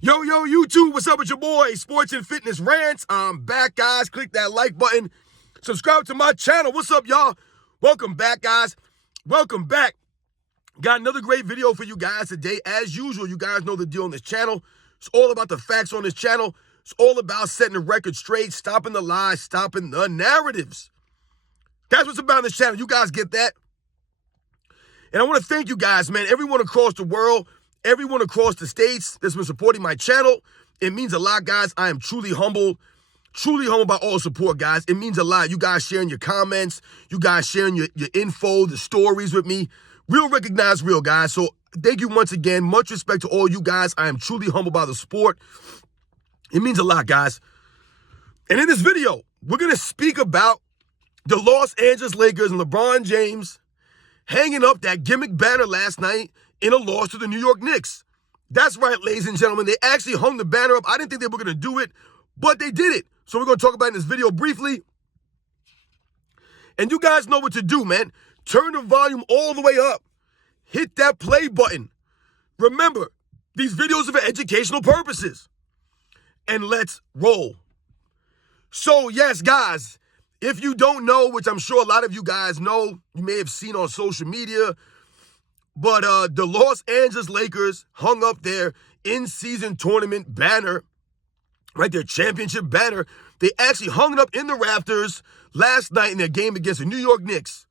Yo, YouTube, what's up with your boy, Sports and Fitness Rants? I'm back, guys. Click that like button. Subscribe to my channel. What's up, y'all? Welcome back, guys. Welcome back. Got another great video for you guys today. As usual, you guys know the deal on this channel. It's all about the facts on this channel. It's all about setting the record straight, stopping the lies, stopping the narratives. That's what's about on this channel. You guys get that? And I want to thank you guys, man. Everyone across the world, everyone across the states that's been supporting my channel. It means a lot, guys. I am truly humbled by all the support, guys. It means a lot. You guys sharing your comments, you guys sharing your info, the stories with me. Real recognize real, guys. So thank you once again. Much respect to all you guys. I am truly humbled by the support. It means a lot, guys. And in this video, we're going to speak about the Los Angeles Lakers and LeBron James hanging up that gimmick banner last night in a loss to the New York Knicks. That's right, ladies and gentlemen. They actually hung the banner up. I didn't think they were going to do it, but they did it. So we're going to talk about it in this video briefly. And you guys know what to do, man. Turn the volume all the way up. Hit that play button. Remember, these videos are for educational purposes. And let's roll. So, yes, guys, if you don't know, which I'm sure a lot of you guys know, you may have seen on social media, but the Los Angeles Lakers hung up their in-season tournament banner, right, their championship banner. They actually hung it up in the rafters last night in their game against the New York Knicks.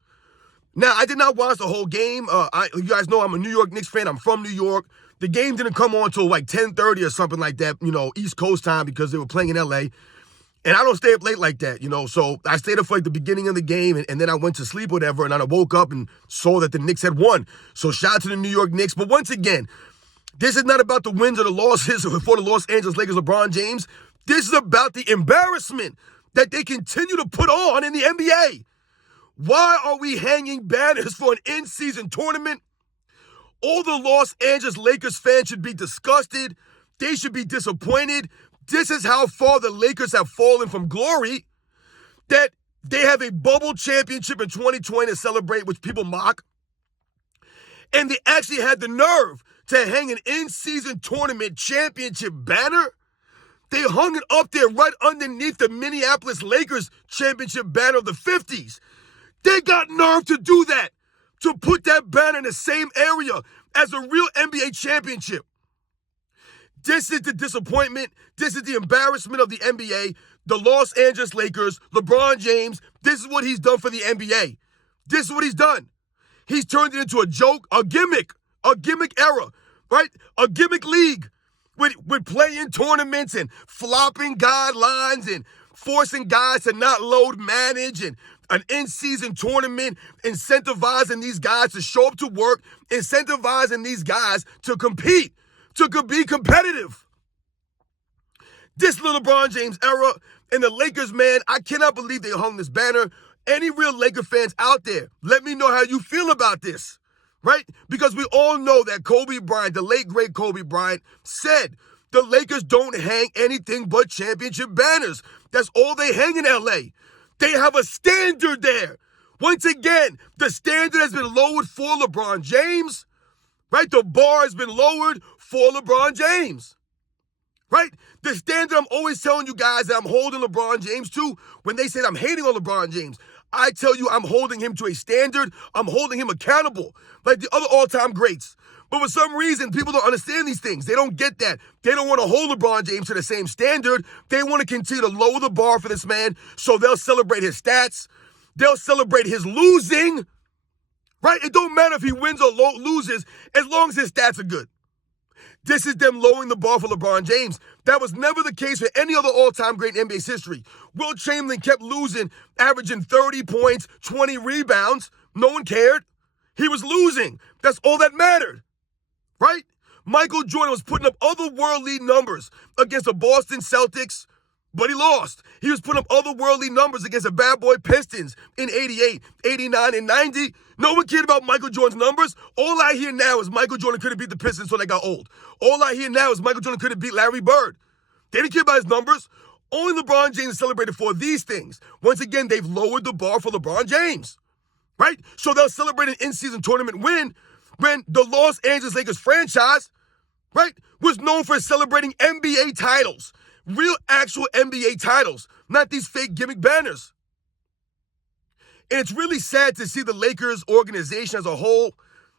Now, I did not watch the whole game. You guys know I'm a New York Knicks fan. I'm from New York. The game didn't come on until like 10:30 or something like that, East Coast time, because they were playing in L.A., and I don't stay up late like that, so I stayed up for like the beginning of the game, and then I went to sleep, whatever, and then I woke up and saw that the Knicks had won. So shout out to the New York Knicks. But once again, this is not about the wins or the losses for the Los Angeles Lakers, LeBron James. This is about the embarrassment that they continue to put on in the NBA. Why are we hanging banners for an in-season tournament? All the Los Angeles Lakers fans should be disgusted. They should be disappointed. This is how far the Lakers have fallen from glory, that they have a bubble championship in 2020 to celebrate, which people mock. And they actually had the nerve to hang an in-season tournament championship banner. They hung it up there right underneath the Minneapolis Lakers championship banner of the 50s. They got nerve to do that, to put that banner in the same area as a real NBA championship. This is the disappointment. This is the embarrassment of the NBA. The Los Angeles Lakers, LeBron James, this is what he's done for the NBA. This is what he's done. He's turned it into a joke, a gimmick era, right? A gimmick league with play-in tournaments and flopping guidelines and forcing guys to not load manage, and an in-season tournament, incentivizing these guys to show up to work, incentivizing these guys to compete, to be competitive. This little LeBron James era and the Lakers, man, I cannot believe they hung this banner. Any real Laker fans out there, let me know how you feel about this, right? Because we all know that Kobe Bryant, the late, great Kobe Bryant, said the Lakers don't hang anything but championship banners. That's all they hang in L.A. They have a standard there. Once again, the standard has been lowered for LeBron James, right? The bar has been lowered for LeBron James, right? The standard I'm always telling you guys that I'm holding LeBron James to, when they say I'm hating on LeBron James, I tell you I'm holding him to a standard. I'm holding him accountable, like the other all-time greats. But for some reason, people don't understand these things. They don't get that. They don't want to hold LeBron James to the same standard. They want to continue to lower the bar for this man, so they'll celebrate his stats. They'll celebrate his losing, right? It don't matter if he wins or loses, as long as his stats are good. This is them lowering the bar for LeBron James. That was never the case for any other all-time great in NBA's history. Wilt Chamberlain kept losing, averaging 30 points, 20 rebounds. No one cared. He was losing. That's all that mattered, right? Michael Jordan was putting up otherworldly numbers against the Boston Celtics, but he lost. He was putting up otherworldly numbers against the bad boy Pistons in 88, 89, and 90. No one cared about Michael Jordan's numbers. All I hear now is Michael Jordan couldn't beat the Pistons until they got old. All I hear now is Michael Jordan couldn't beat Larry Bird. They didn't care about his numbers. Only LeBron James is celebrated for these things. Once again, they've lowered the bar for LeBron James, right? So they'll celebrate an in-season tournament win when the Los Angeles Lakers franchise, right, was known for celebrating NBA titles, real actual NBA titles, not these fake gimmick banners. And it's really sad to see the Lakers organization as a whole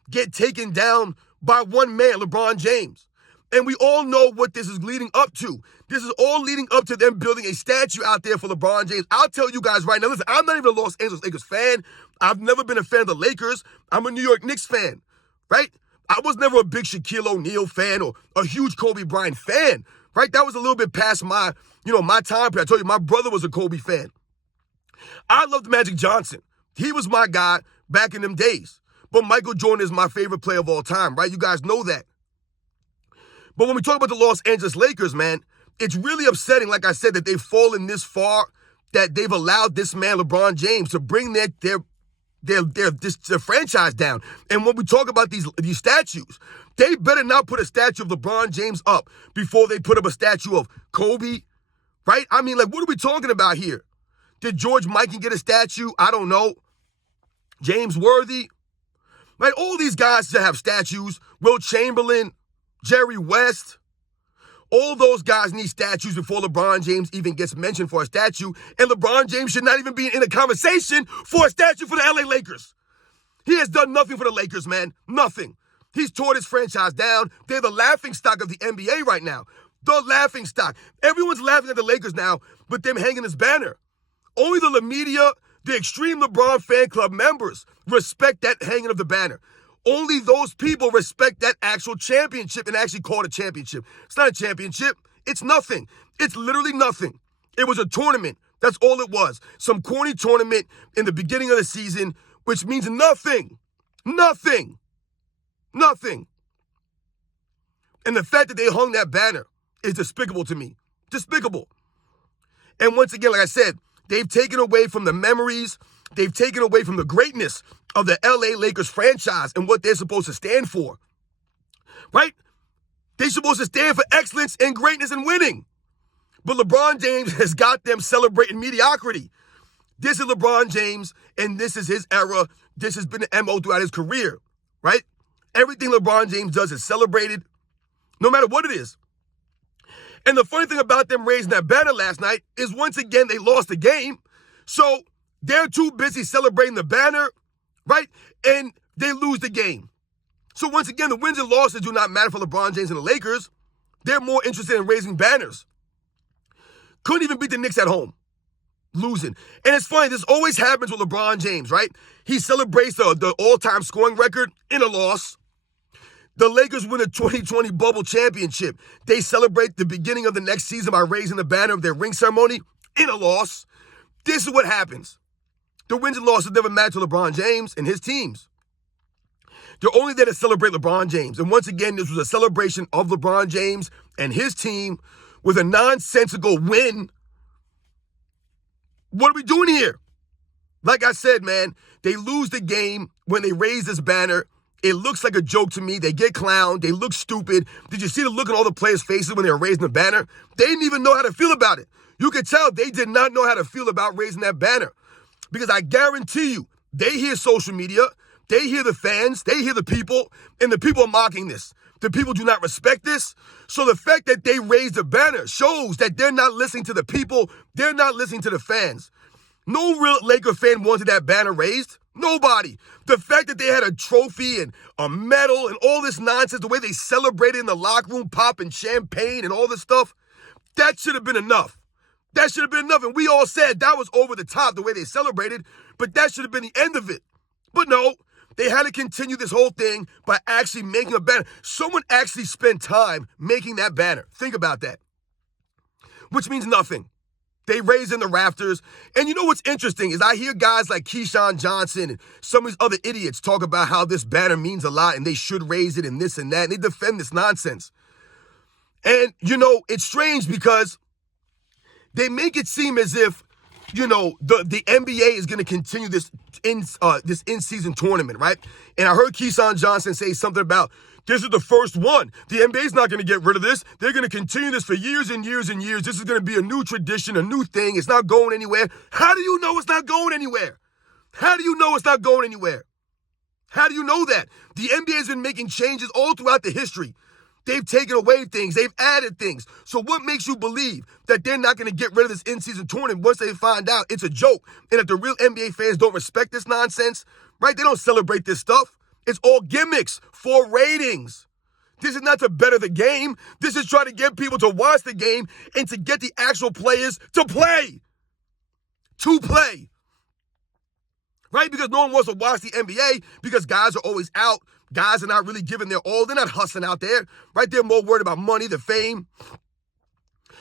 get taken down by one man, LeBron James. And we all know what this is leading up to. This is all leading up to them building a statue out there for LeBron James. I'll tell you guys right now, listen, I'm not even a Los Angeles Lakers fan. I've never been a fan of the Lakers. I'm a New York Knicks fan, right? I was never a big Shaquille O'Neal fan or a huge Kobe Bryant fan, right? That was a little bit past my time period. I told you, my brother was a Kobe fan. I loved Magic Johnson. He was my guy back in them days. But Michael Jordan is my favorite player of all time, right? You guys know that. But when we talk about the Los Angeles Lakers, man, it's really upsetting, like I said, that they've fallen this far, that they've allowed this man, LeBron James, to bring their franchise down. And when we talk about these statues, they better not put a statue of LeBron James up before they put up a statue of Kobe, right? I mean, like, what are we talking about here? Did George Mikan get a statue? I don't know. James Worthy, right? All these guys that have statues, Will Chamberlain, Jerry West, all those guys need statues before LeBron James even gets mentioned for a statue. And LeBron James should not even be in a conversation for a statue for the LA Lakers. He has done nothing for the Lakers, man. Nothing. He's tore his franchise down. They're the laughingstock of the NBA right now. The laughingstock. Everyone's laughing at the Lakers now with them hanging this banner. Only the media, the extreme LeBron fan club members respect that hanging of the banner. Only those people respect that actual championship and actually call it a championship. It's not a championship. It's nothing. It's literally nothing. It was a tournament. That's all it was. Some corny tournament in the beginning of the season, which means nothing. Nothing. Nothing. And the fact that they hung that banner is despicable to me. Despicable. And once again, like I said, they've taken away from the memories. They've taken away from the greatness of the LA Lakers franchise and what they're supposed to stand for. Right? They're supposed to stand for excellence and greatness and winning. But LeBron James has got them celebrating mediocrity. This is LeBron James, and this is his era. This has been the MO throughout his career. Right? Everything LeBron James does is celebrated, no matter what it is. And the funny thing about them raising that banner last night is once again they lost the game. So they're too busy celebrating the banner, right? And they lose the game. So once again, the wins and losses do not matter for LeBron James and the Lakers. They're more interested in raising banners. Couldn't even beat the Knicks at home. Losing. And it's funny, this always happens with LeBron James, right? He celebrates the all-time scoring record in a loss. The Lakers win the 2020 bubble championship. They celebrate the beginning of the next season by raising the banner of their ring ceremony in a loss. This is what happens. The wins and losses never matter to LeBron James and his teams. They're only there to celebrate LeBron James. And once again, this was a celebration of LeBron James and his team with a nonsensical win. What are we doing here? Like I said, man, they lose the game when they raise this banner. It looks like a joke to me. They get clowned. They look stupid. Did you see the look on all the players' faces when they were raising the banner? They didn't even know how to feel about it. You could tell they did not know how to feel about raising that banner. Because I guarantee you, they hear social media, they hear the fans, they hear the people, and the people are mocking this. The people do not respect this. So the fact that they raised the banner shows that they're not listening to the people, they're not listening to the fans. No real Laker fan wanted that banner raised. Nobody. The fact that they had a trophy and a medal and all this nonsense, the way they celebrated in the locker room, popping champagne and all this stuff, that should have been enough. That should have been enough. And we all said that was over the top, the way they celebrated, but that should have been the end of it. But no, they had to continue this whole thing by actually making a banner. Someone actually spent time making that banner. Think about that. Which means nothing. They raised in the rafters. And you know what's interesting is I hear guys like Keyshawn Johnson and some of these other idiots talk about how this banner means a lot and they should raise it and this and that. And they defend this nonsense. And, you know, it's strange because they make it seem as if, you know, the NBA is going to continue this in-season tournament, right? And I heard Keyshawn Johnson say something about, this is the first one. The NBA's not going to get rid of this. They're going to continue this for years and years and years. This is going to be a new tradition, a new thing. It's not going anywhere. How do you know it's not going anywhere? How do you know it's not going anywhere? How do you know that? The NBA has been making changes all throughout the history. They've taken away things. They've added things. So what makes you believe that they're not going to get rid of this in-season tournament once they find out it's a joke and that the real NBA fans don't respect this nonsense, right? They don't celebrate this stuff. It's all gimmicks for ratings. This is not to better the game. This is trying to get people to watch the game and to get the actual players to play. To play. Right? Because no one wants to watch the NBA because guys are always out. Guys are not really giving their all. They're not hustling out there. Right? They're more worried about money, the fame.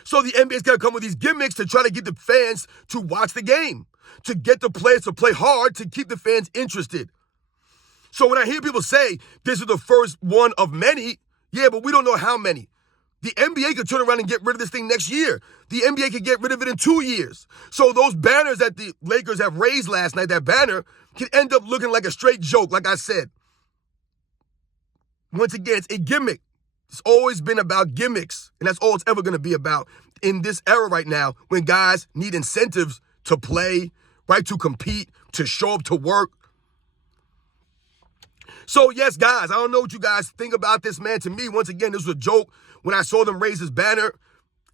So the NBA's got to come with these gimmicks to try to get the fans to watch the game. To get the players to play hard to keep the fans interested. So when I hear people say this is the first one of many, yeah, but we don't know how many. The NBA could turn around and get rid of this thing next year. The NBA could get rid of it in 2 years. So those banners that the Lakers have raised last night, that banner, can end up looking like a straight joke, like I said. Once again, it's a gimmick. It's always been about gimmicks, and that's all it's ever going to be about in this era right now when guys need incentives to play, right, to compete, to show up to work. So, yes, guys, I don't know what you guys think about this, man. To me, once again, this was a joke. When I saw them raise this banner,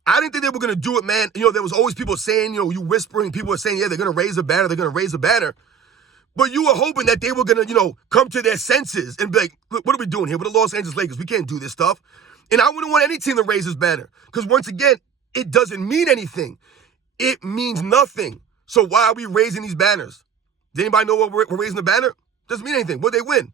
I didn't think they were going to do it, man. You know, there was always people saying, you whispering, people were saying, yeah, they're going to raise a banner, they're going to raise a banner. But you were hoping that they were going to, come to their senses and be like, look, what are we doing here? We're the Los Angeles Lakers. We can't do this stuff. And I wouldn't want any team to raise this banner because, once again, it doesn't mean anything. It means nothing. So why are we raising these banners? Does anybody know what we're raising the banner? Doesn't mean anything. What'd they win?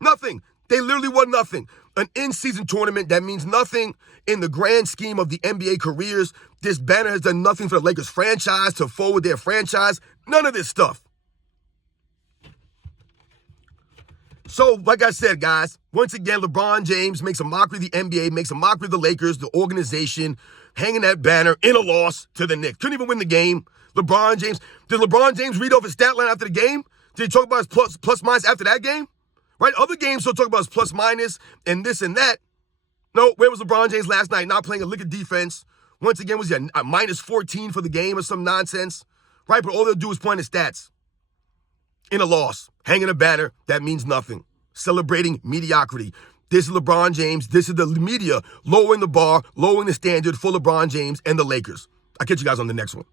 Nothing. They literally won nothing. An in-season tournament that means nothing in the grand scheme of the NBA careers. This banner has done nothing for the Lakers franchise to forward their franchise. None of this stuff. So, like I said, guys, once again, LeBron James makes a mockery of the NBA, makes a mockery of the Lakers, the organization, hanging that banner in a loss to the Knicks. Couldn't even win the game. Did LeBron James read off his stat line after the game? Did he talk about his plus minus after that game? Right? Other games still talk about his plus minus and this and that. No, where was LeBron James last night? Not playing a lick of defense. Once again, was he a minus 14 for the game or some nonsense? Right? But all they'll do is point at stats. In a loss. Hanging a banner. That means nothing. Celebrating mediocrity. This is LeBron James. This is the media lowering the bar, lowering the standard for LeBron James and the Lakers. I'll catch you guys on the next one.